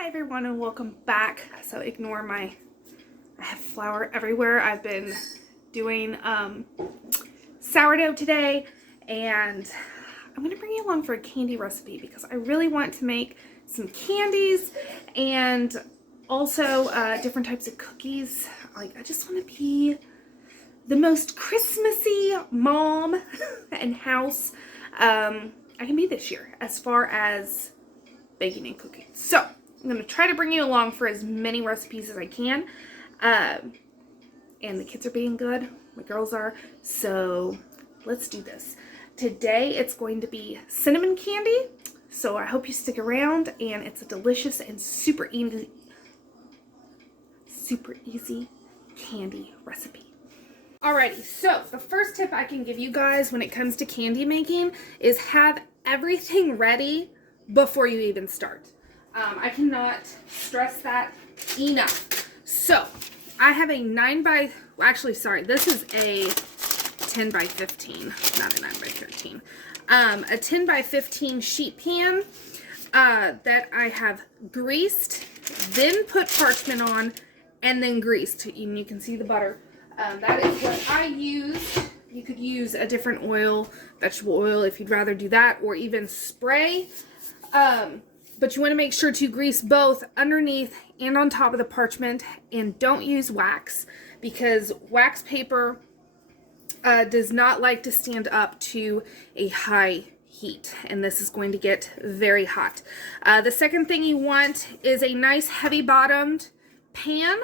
Hi everyone and welcome back. So ignore I have flour everywhere. I've been doing sourdough today and I'm going to bring you along for a candy recipe because I really want to make some candies and also different types of cookies. I just want to be the most Christmassy mom and house I can be this year as far as baking and cooking. So I'm going to try to bring you along for as many recipes as I can. And the kids are being good. My girls are. So let's do this. Today it's going to be cinnamon candy. So I hope you stick around, and it's a delicious and super easy candy recipe. Alrighty, so the first tip I can give you guys when it comes to candy making is have everything ready before you even start. I cannot stress that enough. So I have a this is a 10 by 15, not a 9 by 13. A 10 by 15 sheet pan that I have greased, then put parchment on, and then greased. And you can see the butter. That is what I use. You could use a different oil, vegetable oil, if you'd rather do that, or even spray. But you want to make sure to grease both underneath and on top of the parchment, and don't use wax because wax paper does not like to stand up to a high heat, and this is going to get very hot. The second thing you want is a nice heavy bottomed pan.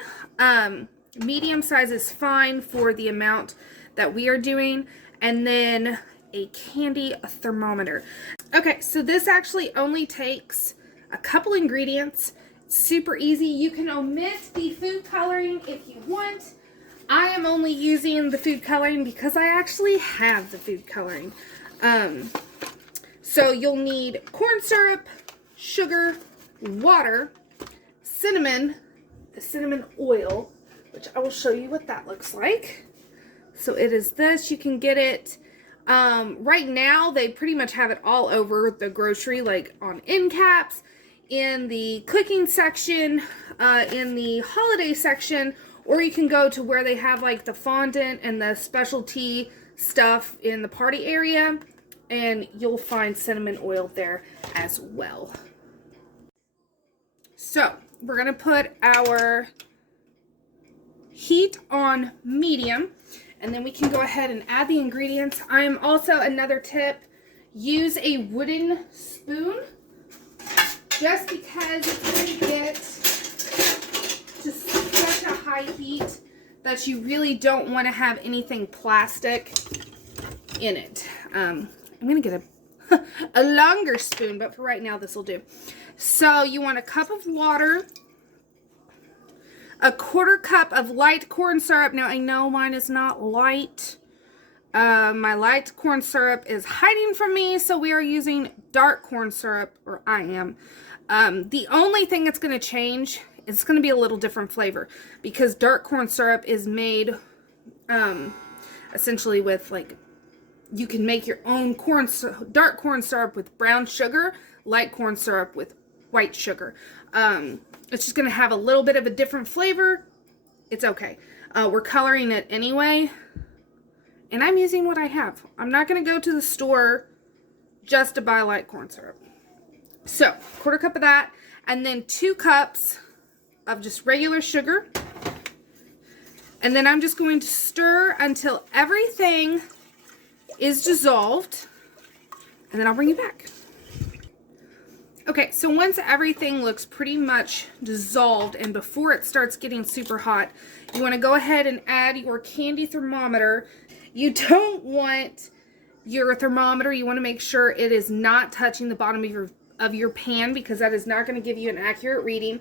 Medium size is fine for the amount that we are doing, and then a candy thermometer. Okay, so this actually only takes a couple ingredients. It's super easy. You can omit the food coloring if you want. I am only using the food coloring because I actually have the food coloring. So you'll need corn syrup, sugar, water, cinnamon, the cinnamon oil, which I will show you what that looks like. So it is this. You can get it right now. They pretty much have it all over the grocery, like on end caps, in the cooking section, in the holiday section, or you can go to where they have like the fondant and the specialty stuff in the party area, and you'll find cinnamon oil there as well. So we're gonna put our heat on medium, and then we can go ahead and add the ingredients. I am also, another tip, use a wooden spoon, just because it's going to get to such a high heat that you really don't want to have anything plastic in it. I'm going to get a longer spoon, but for right now this will do. So you want a cup of water, a 1/4 cup of light corn syrup. Now I know mine is not light. My light corn syrup is hiding from me, so we are using dark corn syrup, or I am. The only thing that's going to change, it's going to be a little different flavor, because dark corn syrup is made essentially with, like, you can make your own dark corn syrup with brown sugar, light corn syrup with white sugar. It's just going to have a little bit of a different flavor. It's okay. We're coloring it anyway, and I'm using what I have. I'm not going to go to the store just to buy light corn syrup. So 1/4 cup of that, and then 2 cups of just regular sugar. And then I'm just going to stir until everything is dissolved, and then I'll bring you back. Okay, so once everything looks pretty much dissolved and before it starts getting super hot, you want to go ahead and add your candy thermometer. You don't want your thermometer, you want to make sure it is not touching the bottom of your pan, because that is not going to give you an accurate reading.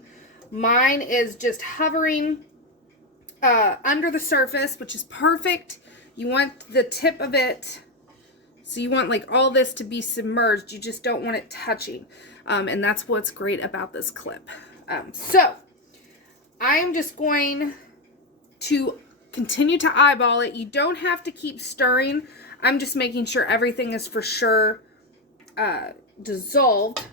Mine is just hovering under the surface, which is perfect. You want the tip of it, so you want like all this to be submerged. You just don't want it touching. And that's what's great about this clip. So I'm just going to continue to eyeball it. You don't have to keep stirring. I'm just making sure everything is for sure dissolved.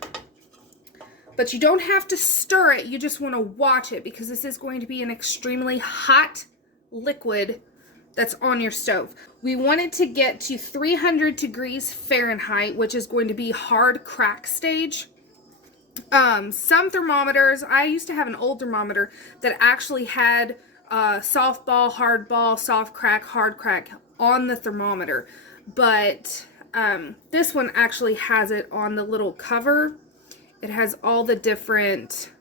But you don't have to stir it. You just want to watch it because this is going to be an extremely hot liquid that's on your stove. We want it to get to 300 degrees Fahrenheit, which is going to be hard crack stage. Some thermometers, I used to have an old thermometer that actually had soft ball, hard ball, soft crack, hard crack on the thermometer. But this one actually has it on the little cover. It has all the different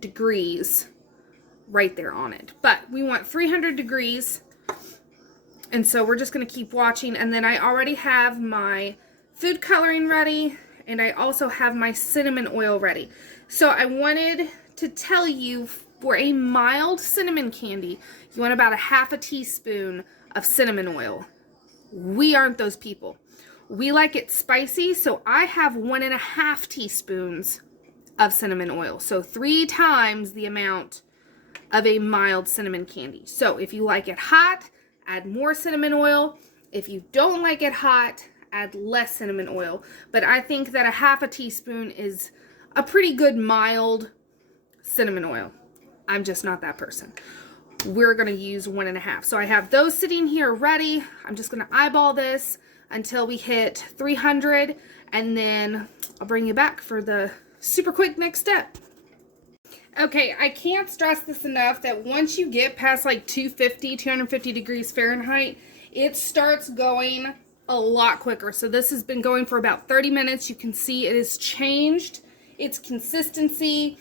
degrees right there on it. But we want 300 degrees. And so we're just going to keep watching. And then I already have my food coloring ready. And I also have my cinnamon oil ready. So I wanted to tell you, for a mild cinnamon candy, you want about a half a teaspoon of cinnamon oil. We aren't those people. We like it spicy, so I have 1.5 teaspoons of cinnamon oil. So 3 times the amount of a mild cinnamon candy. So if you like it hot, add more cinnamon oil. If you don't like it hot, add less cinnamon oil. But I think that a half a teaspoon is a pretty good mild cinnamon oil. I'm just not that person. We're going to use 1.5. So I have those sitting here ready. I'm just going to eyeball this until we hit 300, and then I'll bring you back for the super quick next step. Okay, I can't stress this enough that once you get past like 250 degrees Fahrenheit, it starts going a lot quicker. So this has been going for about 30 minutes. You can see it has changed its consistency.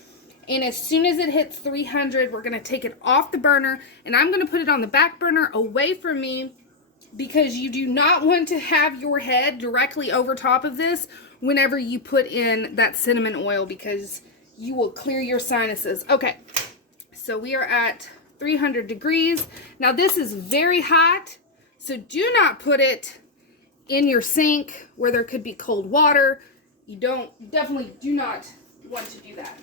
And as soon as it hits 300, we're going to take it off the burner. And I'm going to put it on the back burner away from me, because you do not want to have your head directly over top of this whenever you put in that cinnamon oil, because you will clear your sinuses. Okay, so we are at 300 degrees. Now this is very hot, so do not put it in your sink where there could be cold water. You definitely do not want to do that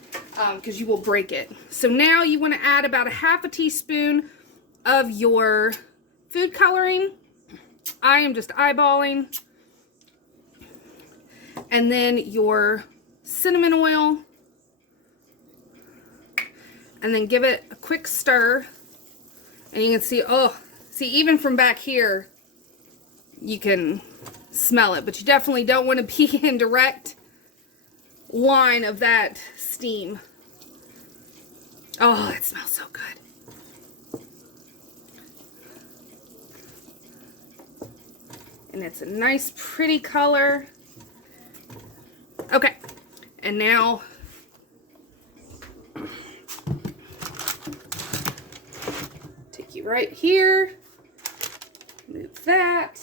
because you will break it. So now you want to add about a half a teaspoon of your food coloring. I am just eyeballing. And then your cinnamon oil. And then give it a quick stir. And you can see, even from back here, you can smell it. But you definitely don't want to be in direct line of that steam. Oh, it smells so good. And it's a nice, pretty color. Okay, and now take you right here, move that,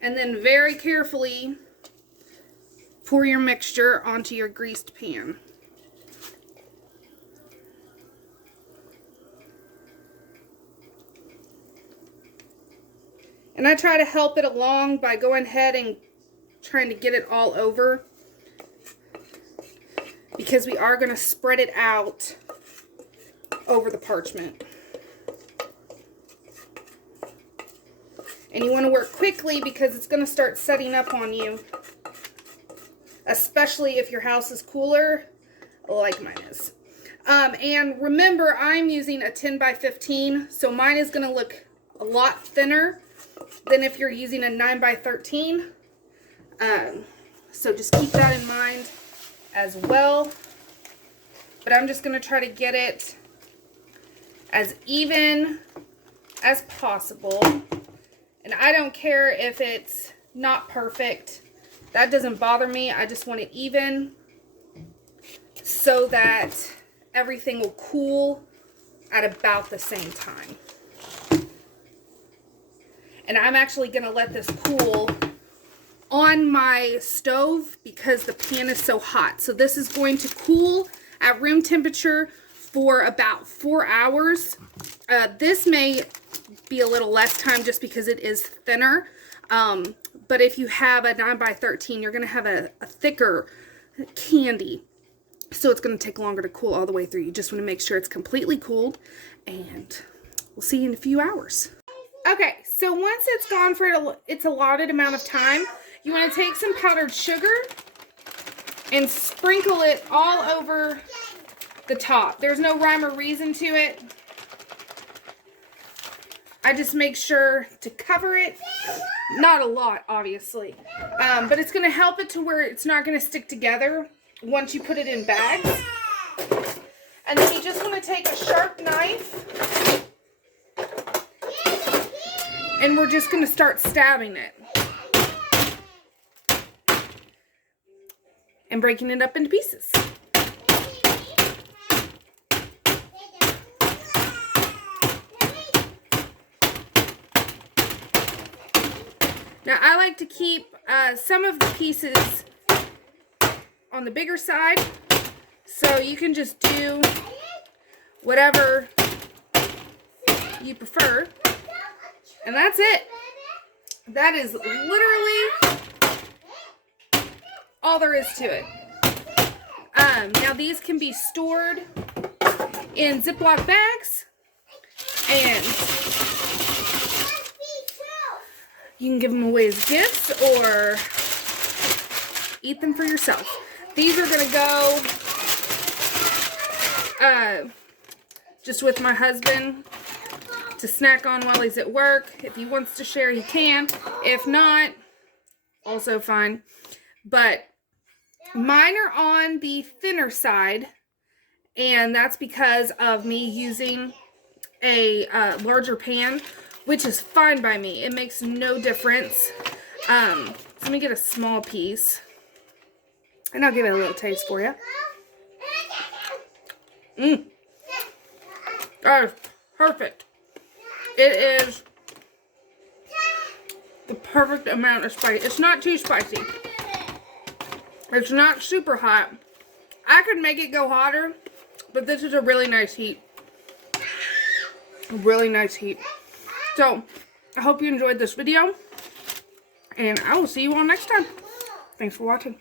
and then very carefully pour your mixture onto your greased pan. And I try to help it along by going ahead and trying to get it all over, because we are going to spread it out over the parchment. And you want to work quickly because it's going to start setting up on you, especially if your house is cooler like mine is. And remember, I'm using a 10 by 15, so mine is going to look a lot thinner than if you're using a 9 by 13. So just keep that in mind as well. But I'm just going to try to get it as even as possible. And I don't care if it's not perfect. That doesn't bother me. I just want it even so that everything will cool at about the same time. And I'm actually going to let this cool on my stove because the pan is so hot. So this is going to cool at room temperature for about 4 hours. This may be a little less time just because it is thinner. But if you have a 9 by 13, you're going to have a thicker candy. So it's going to take longer to cool all the way through. You just want to make sure it's completely cooled. And we'll see you in a few hours. Okay, so once it's gone for its allotted amount of time, You want to take some powdered sugar and sprinkle it all over the top. There's no rhyme or reason to it. I just make sure to cover it. Not a lot, obviously. But it's going to help it to where it's not going to stick together once you put it in bags. And then you just want to take a sharp knife. And we're just going to start stabbing it. And breaking it up into pieces. Now, I like to keep some of the pieces on the bigger side, so you can just do whatever you prefer, and that's it. That is literally all there is to it. Now, these can be stored in Ziploc bags, and you can give them away as gifts or eat them for yourself. These are going to go just with my husband to snack on while he's at work. If he wants to share, he can. If not, also fine. But mine are on the thinner side, and that's because of me using a larger pan, which is fine by me. It makes no difference. Let me get a small piece, and I'll give it a little taste for you. That is perfect. It is the perfect amount of spice. It's not too spicy. It's not super hot. I could make it go hotter, but this is a really nice heat. A really nice heat. So, I hope you enjoyed this video, and I will see you all next time. Thanks for watching.